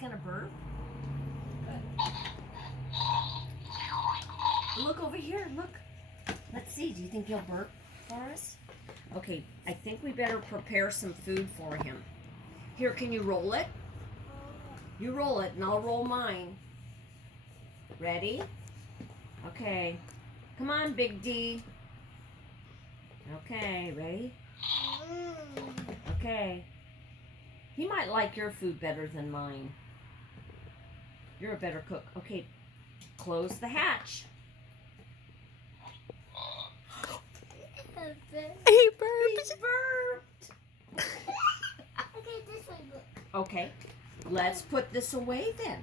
gonna burp? Look over here, look. Let's see, do you think he'll burp for us? Okay, I think we better prepare some food for him. Here, can you roll it? You roll it and I'll roll mine. Ready? Okay. Come on, Big D. Okay, ready? Okay. He might like your food better than mine. You're a better cook. Okay, close the hatch. He burped. He burped. Okay, this one. Okay, let's put this away then.